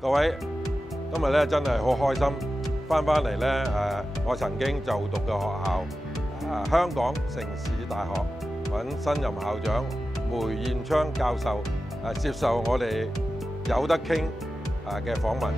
各位，今日咧真係好開心，翻嚟咧我曾經就讀嘅學校香港城市大學揾新任校長梅彥昌教授接受我哋有得傾嘅訪問。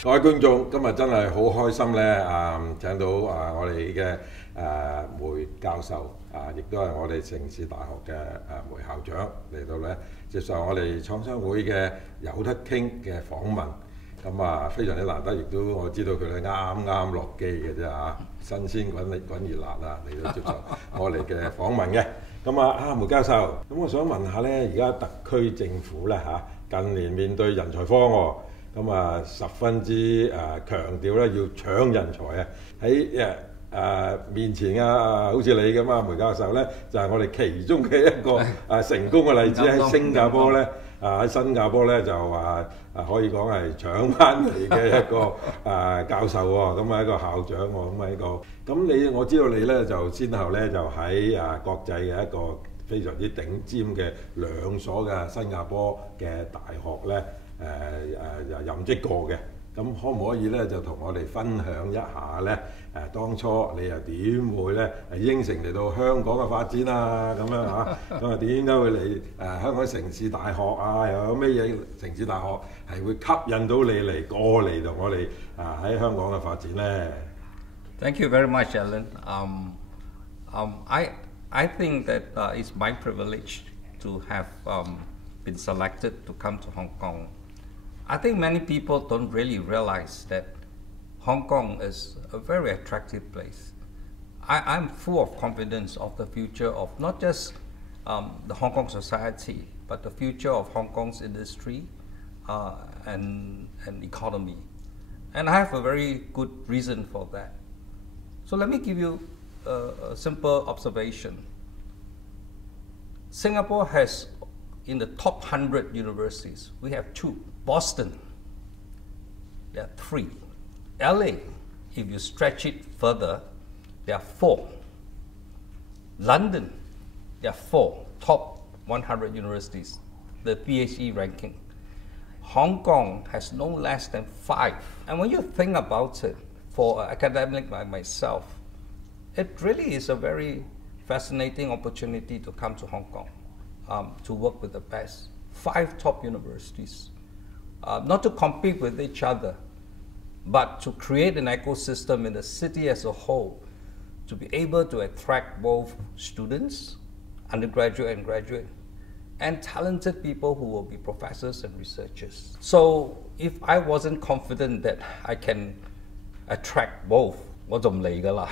各位觀眾，今日真係好開心咧！請到我哋嘅梅教授亦都係我哋城市大學嘅梅校長嚟到咧接受我哋廠商會嘅有得傾嘅訪問。咁非常之難得，亦都我知道佢哋啱落機嘅啫新鮮滾熱辣嚟到接受我哋嘅訪問嘅。咁梅教授，咁我想問下咧，而家特區政府咧近年面對人才荒喎。十分之強調咧要搶人才喺面前好似你咁梅教授咧就係我哋其中嘅一個成功嘅例子。喺新加坡咧就可以講係搶翻嚟嘅一個教授喎，咁係一個校長喎，咁係一個我知道你咧就先後咧就喺國際嘅一個非常之頂尖嘅2所嘅新加坡嘅大學咧。任職過嘅，咁可唔可以咧就同我哋分享一下咧？當初你又點會咧應承嚟到香港嘅發展咁樣咁點解會嚟香港城市大學又有咩嘢城市大學係會吸引到你嚟過嚟同我哋喺香港嘅發展咧 ？Thank you very much, Alan. I think that it's my privilege to have been selected to come to Hong Kong. I think many people don't really realize that Hong Kong is a very attractive place. I'm full of confidence of the future of not just the Hong Kong society, but the future of Hong Kong's industry and economy. And I have a very good reason for that. So let me give you a simple observation. Singapore has, in the top 100 universities, we have 2. Boston, there are 3. LA, if you stretch it further, there are 4. London, there are 4 top 100 universities, the PhD ranking. Hong Kong has no less than 5. And when you think about it, for an academic like myself, it really is a very fascinating opportunity to come to Hong Kong, to work with the best. 5 top universities. Not to compete with each other, but to create an ecosystem in the city as a whole, to be able to attract both students, undergraduate and graduate, and talented people who will be professors and researchers. So if I wasn't confident that I can attract both, 我就唔嚟㗎啦.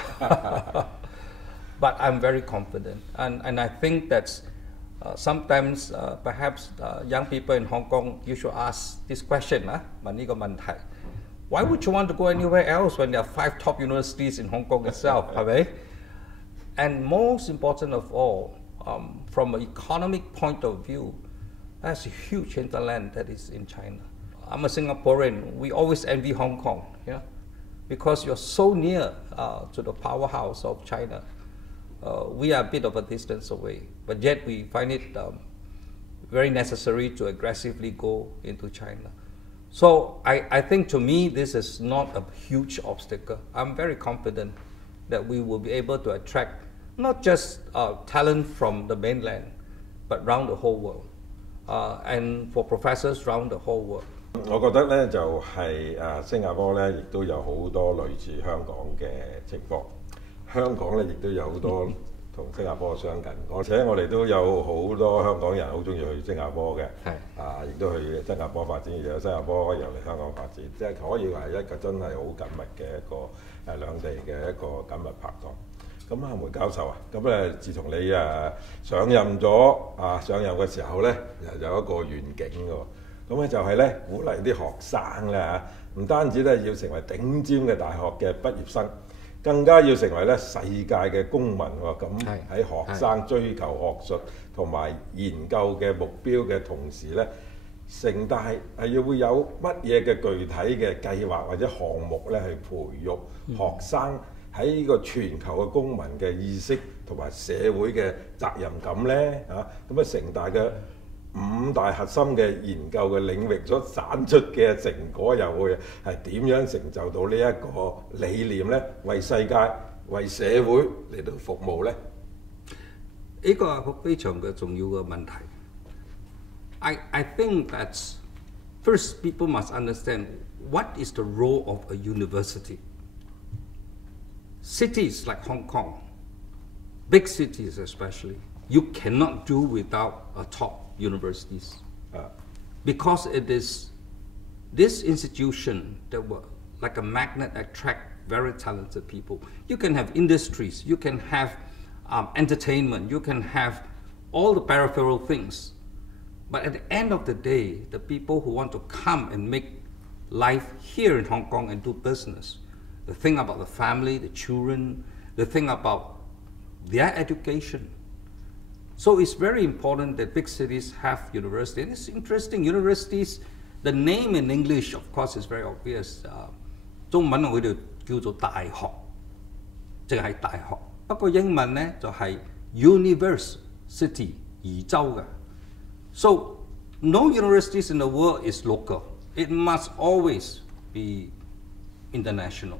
But I'm very confident, and I think that's sometimes perhaps young people in Hong Kong, you should ask this question, 問呢個問題. Why would you want to go anywhere else when there are 5 top universities in Hong Kong itself, 係咪? And most important of all, from an economic point of view, there's a huge hinterland that is in China. I'm a Singaporean. We always envy Hong Kong, because you're so near to the powerhouse of China. We are a bit of a distance away, but yet we find it very necessary to aggressively go into China. So I think to me this is not a huge obstacle. I'm very confident that we will be able to attract not just talent from the mainland, but around the whole world, and for professors around the whole world. 我覺得咧就係新加坡咧亦都有好多類似香港嘅情況。香港咧亦都有好多同新加坡相近，而且我哋都有好多香港人好中意去新加坡嘅，亦都去新加坡發展，亦有新加坡又嚟香港發展，即係可以話係一個真係好緊密嘅一個兩地嘅一個緊密拍檔。咁梅教授咁自從你上任嘅時候咧，有一個願景㗎喎，咁就係咧鼓勵啲學生咧唔單止咧要成為頂尖嘅大學嘅畢業生。更加要成為咧世界嘅公民喎。咁喺學生追求學術同埋研究嘅目標嘅同時咧，城大係要會有乜嘢嘅具體嘅計劃或者項目咧，去培育學生喺呢個全球嘅公民嘅意識同埋社會嘅責任感咧咁城大嘅5大核心嘅研究嘅領域所產出嘅成果，又會係點樣成就到呢一個理念咧？為世界、為社會嚟到服務咧？呢個係非常嘅重要嘅問題。I think that first people must understand what is the role of a university. Cities like Hong Kong, big cities especially, you cannot do without a top universities, because it is this institution that will, like a magnet, attract very talented people. You can have industries, you can have entertainment, you can have all the peripheral things, but at the end of the day, the people who want to come and make life here in Hong Kong and do business, the thing about the family, the children, the thing about their education. So it's very important that big cities have universities. And it's interesting, universities, the name in English, of course, is very obvious. 中文我哋叫做大學，淨係大學。不過英文呢就係 University 移州嘅。So no universities in the world is local. It must always be international.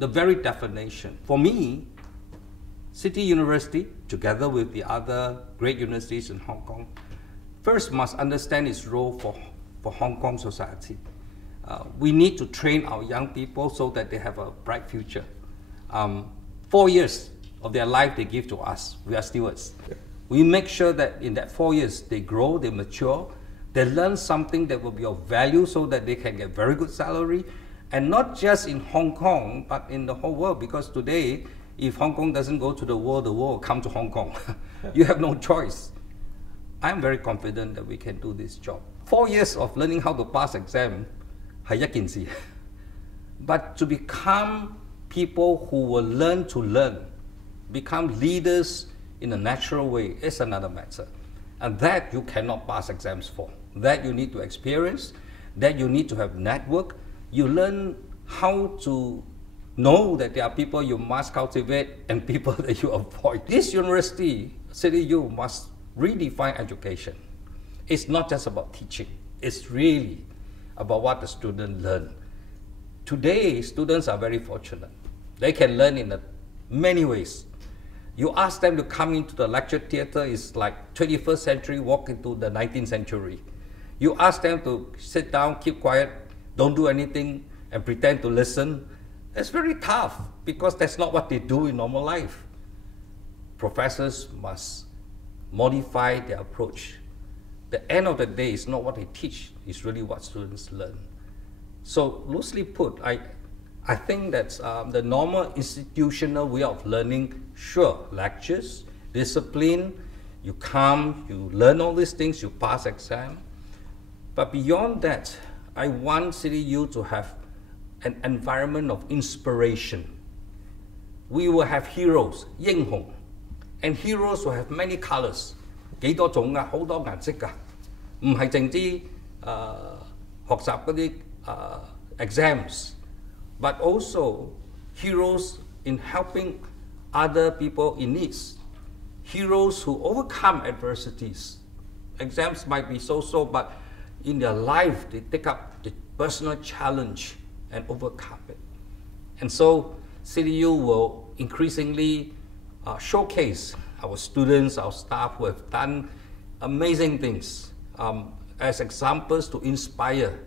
The very definition. For me, City University, together with the other great universities in Hong Kong, first must understand its role for Hong Kong society. We need to train our young people so that they have a bright future. 4 years of their life they give to us. We are stewards. We make sure that in that 4 years they grow, they mature, they learn something that will be of value so that they can get very good salary, and not just in Hong Kong, but in the whole world, because today, if Hong Kong doesn't go to the world will come to Hong Kong. You have no choice. I'm very confident that we can do this job. 4 years of learning how to pass exam 係一件事 but to become people who will learn to learn, become leaders in a natural way is another matter. And that you cannot pass exams for. That you need to experience, that you need to have network. You learn how to know that there are people you must cultivate and people that you avoid. This university, City U, must redefine education. It's not just about teaching. It's really about what the student learn. Today, students are very fortunate. They can learn in many ways. You ask them to come into the lecture theater, it's like 21st century walk into the 19th century. You ask them to sit down, keep quiet, don't do anything, and pretend to listen. It's very tough because that's not what they do in normal life. Professors must modify their approach. The end of the day is not what they teach, it's really what students learn. So loosely put, I think that the normal institutional way of learning, sure, lectures, discipline, you come, you learn all these things, you pass exam. But beyond that, I want City U to have an environment of inspiration. We will have heroes, 英雄, and heroes will have many colors. 幾多種啊，好多顏色㗎，唔係淨知學習嗰啲exams, but also heroes in helping other people in needs. Heroes who overcome adversities. Exams might be so-so, but in their life they take up the personal challenge and overcome it. And so CDU will increasingly showcase our students, our staff who have done amazing things as examples to inspire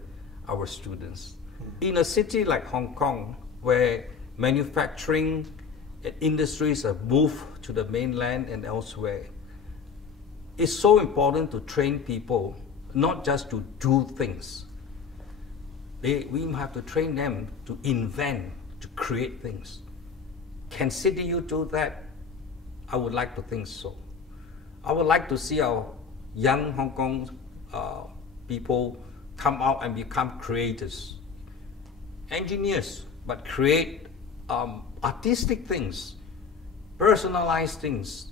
our students. In a city like Hong Kong, where manufacturing industries have moved to the mainland and elsewhere, it's so important to train people, not just to do things. We have to train them to invent, to create things. Can CDU do that? I would like to think so. I would like to see our young Hong Kong people come out and become creators. Engineers, but create artistic things, personalized things,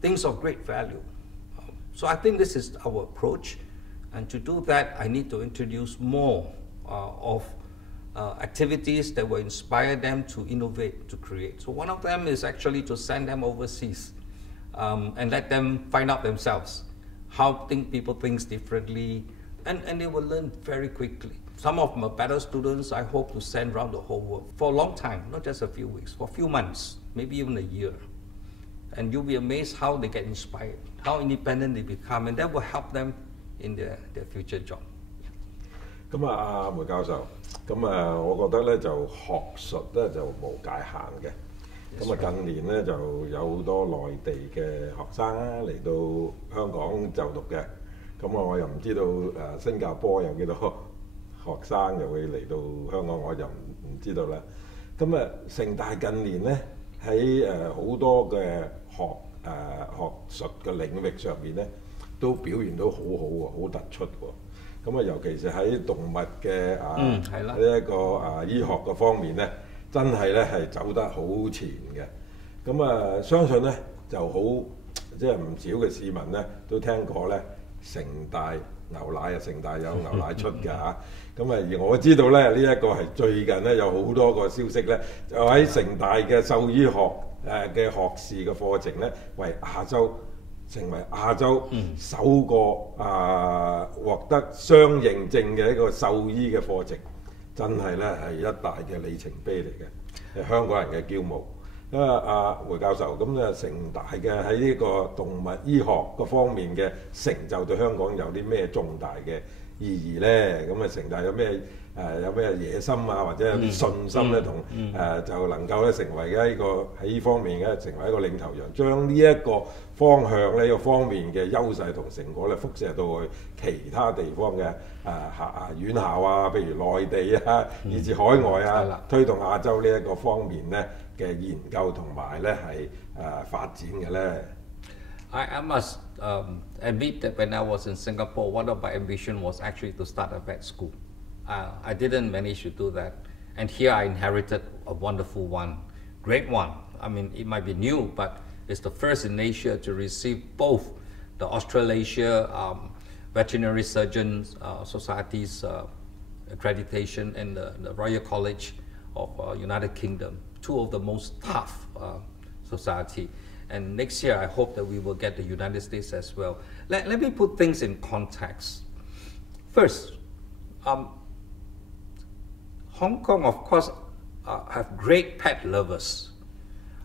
things of great value. So I think this is our approach, and to do that, I need to introduce more of activities that will inspire them to innovate, to create. So one of them is actually to send them overseas and let them find out themselves how people think differently, and they will learn very quickly. Some of my better students I hope to send around the whole world for a long time, not just a few weeks, for a few months, maybe even a year. And you'll be amazed how they get inspired, how independent they become, and that will help them in their future job. 咁啊，梅教授，咁啊，我覺得咧就學術咧就無界限嘅。咁啊，近年咧就有好多內地嘅學生嚟到香港就讀嘅。咁啊，我又唔知道新加坡有幾多學生又會嚟到香港，我就唔知道啦。咁啊，城大近年咧喺好多嘅學術嘅領域上面咧，都表現到好好喎，好突出喎。咁啊，尤其是喺動物嘅呢一個醫學嘅方面咧，真係咧係走得好前嘅。咁啊，相信咧就好，即係唔少嘅市民咧都聽過咧城大牛奶啊，城大有牛奶出嘅嚇。咁啊，而我知道咧呢一個係最近咧有好多個消息咧，就喺城大嘅獸醫學嘅學士嘅課程咧，成為亞洲首個獲得雙認證嘅一個獸醫嘅課程，真係咧係一大嘅里程碑嚟嘅，係香港人嘅驕傲。因為梅教授咁啊，城大嘅喺呢個動物醫學嗰方面嘅成就對香港有啲咩重大嘅意義咧？咁啊，城大有咩野心啊，或者有啲信心咧，就能夠咧成為呢個喺呢方面嘅成為一個領頭羊，將呢一個方向呢個方面嘅優勢同成果咧輻射到去其他地方嘅院校啊，譬如內地啊，以至海外啊，推動亞洲呢一個方面咧嘅研究同埋咧係發展嘅咧。I must admit that when I was in Singapore, one of my ambition was actually to start a vet school. I didn't manage to do that, and here I inherited a wonderful one, great one. I mean, it might be new, but it's the first in Asia to receive both the Australasia Veterinary Surgeons Society's accreditation and the Royal College of United Kingdom, two of the most tough society. And next year, I hope that we will get the United States as well. Let me put things in context. First, Hong Kong, of course, have great pet lovers.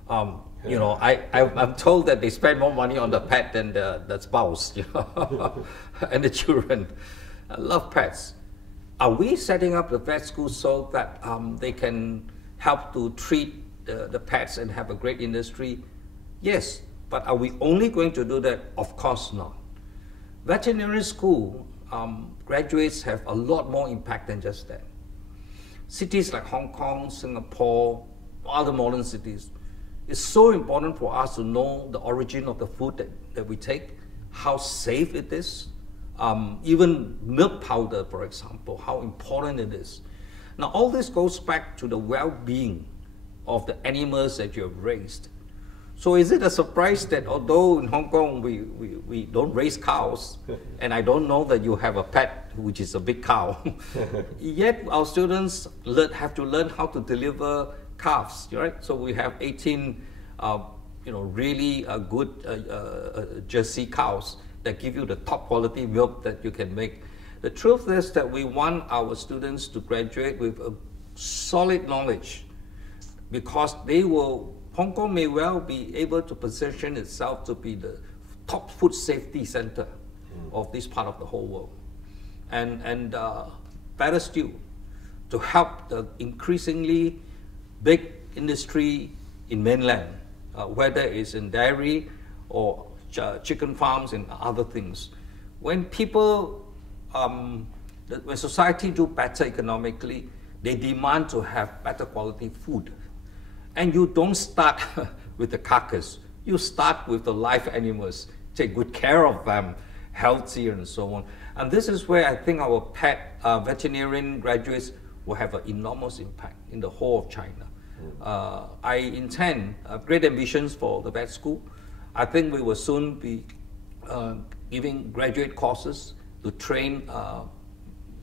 You know, I'm told that they spend more money on the pet than the spouse, you know, and the children. I love pets. Are we setting up the vet school so that they can help to treat the pets and have a great industry? Yes, but are we only going to do that? Of course not. Veterinary school graduates have a lot more impact than just that. Cities like Hong Kong, Singapore, other modern cities, it's so important for us to know the origin of the food that we take, how safe it is, even milk powder, for example, how important it is. Now, all this goes back to the well-being of the animals that you have raised. So is it a surprise that although in Hong Kong we don't raise cows, and I don't know that you have a pet which is a big cow, yet our students have to learn how to deliver calves, right? So we have 18 really good Jersey cows that give you the top quality milk that you can make. The truth is that we want our students to graduate with a solid knowledge, because Hong Kong may well be able to position itself to be the top food safety center of this part of the whole world. And better still, to help the increasingly big industry in mainland, whether it's in dairy or chicken farms and other things. When people, when society do better economically, they demand to have better quality food. And you don't start with the carcass. You start with the live animals. Take good care of them, healthier and so on. And this is where I think our pet veterinarian graduates will have an enormous impact in the whole of China. I intend great ambitions for the vet school. I think we will soon be giving graduate courses to train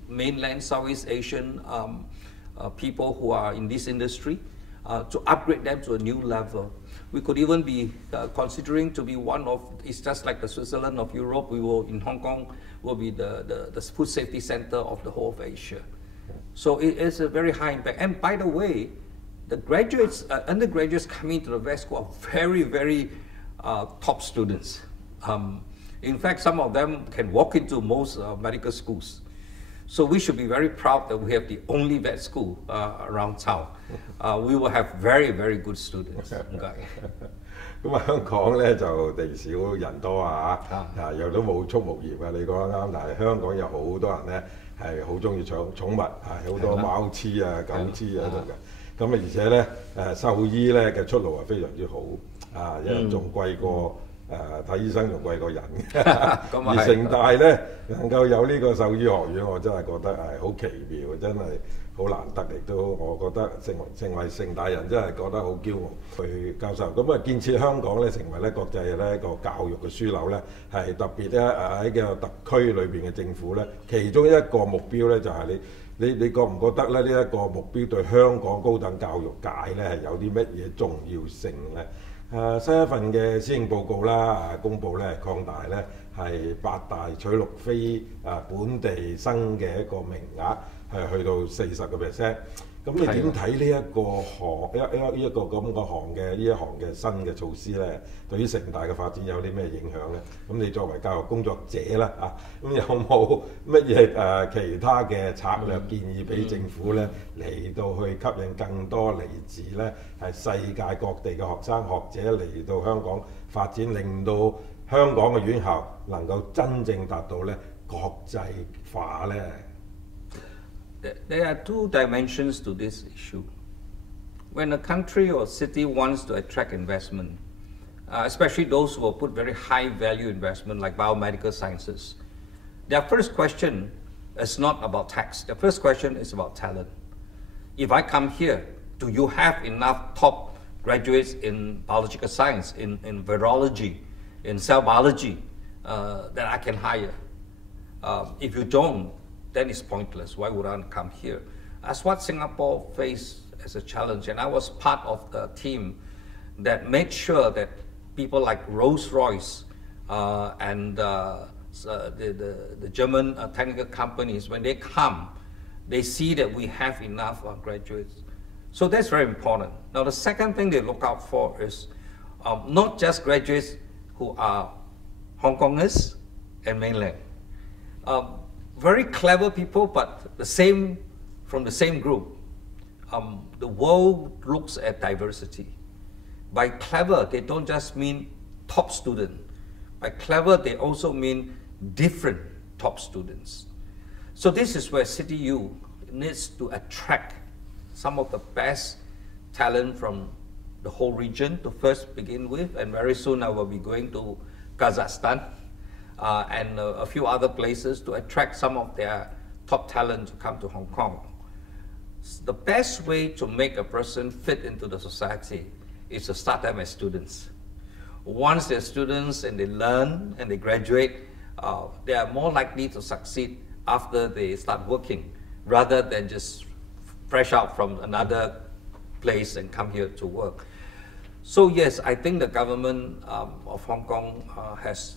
mainland Southeast Asian people who are in this industry to upgrade them to a new level. We could even be considering to be one of, it's just like the Switzerland of Europe, we will, in Hong Kong, will be the food safety center of the whole of Asia. So it is a very high impact. And by the way, the graduates, undergraduates coming to the vet school are very, very top students. In fact, some of them can walk into most medical schools. So we should be very proud that we have the only vet school around town. We will have very, very good students. 咁啊，香港咧就地少人多啊嚇，又都冇畜牧業啊，你講得啱。但係香港有好多人咧係好中意養寵物啊，好多貓黐啊、狗黐喺度嘅。咁啊，而且咧獸醫咧嘅出路係非常之好啊，因為仲貴過睇醫生仲貴過人嘅。而城大咧能夠有呢個獸醫學院，我真係覺得係好奇妙，真係好難得，亦都我覺得成為城大人真係覺得好驕傲。去教授咁啊，建設香港咧成為咧國際咧一個教育嘅樞紐咧，係特別咧喺個特區裏邊嘅政府咧，其中一個目標咧就係你覺唔覺得咧呢一個目標對香港高等教育界咧係有啲乜嘢重要性咧？新一份嘅施政報告啦，公佈咧擴大咧係8大取錄非本地生嘅一個名額，係去到40%。咁你點睇呢一個一個咁嘅呢一行嘅新嘅措施咧？對於城大嘅發展有啲咩影響咧？咁你作為教育工作者啦咁有冇乜嘢其他嘅策略建議俾政府咧嚟到去吸引更多嚟自咧係世界各地嘅學生學者嚟到香港發展，令到香港嘅院校能夠真正達到咧國際化咧？There are two dimensions to this issue. When a country or city wants to attract investment, especially those who will put very high value investment like biomedical sciences, their first question is not about tax. Their first question is about talent. If I come here, do you have enough top graduates in biological science, in virology, in cell biology that I can hire? If you don't, then it's pointless. Why would I come here? That's what Singapore faced as a challenge. And I was part of the team that made sure that people like Rolls-Royce and the German technical companies, when they come, they see that we have enough graduates. So that's very important. Now, the second thing they look out for is not just graduates who are Hong Kongers and mainland. Very clever people, but from the same group. The world looks at diversity. By clever, they don't just mean top student. By clever, they also mean different top students. So this is where CityU needs to attract some of the best talent from the whole region to first begin with, and very soon I will be going to Kazakhstan and a few other places to attract some of their top talent to come to Hong Kong. The best way to make a person fit into the society is to start them as students. Once they're students and they learn and they graduate, they are more likely to succeed after they start working rather than just fresh out from another place and come here to work. So yes, I think the government of Hong Kong has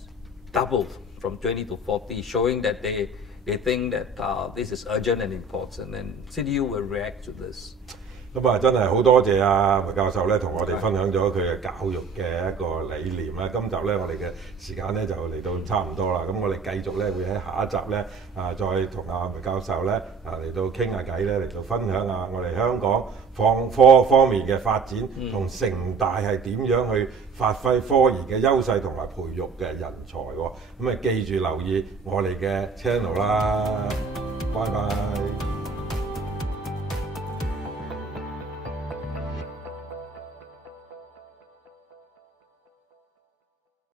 doubled from 20 to 40, showing that they think that this is urgent and important, and CityU will react to this. 咁啊，真係好多謝梅教授咧，同我哋分享咗佢嘅教育嘅一個理念啦。今集咧，我哋嘅時間咧就嚟到差唔多啦。咁我哋繼續咧會喺下一集咧再同梅教授咧嚟到傾下偈咧，嚟到分享下我哋香港創科方面嘅發展，同城大係點樣去發揮科研嘅優勢同埋培育嘅人才喎。咁啊，記住留意我哋嘅 channel 啦。拜拜。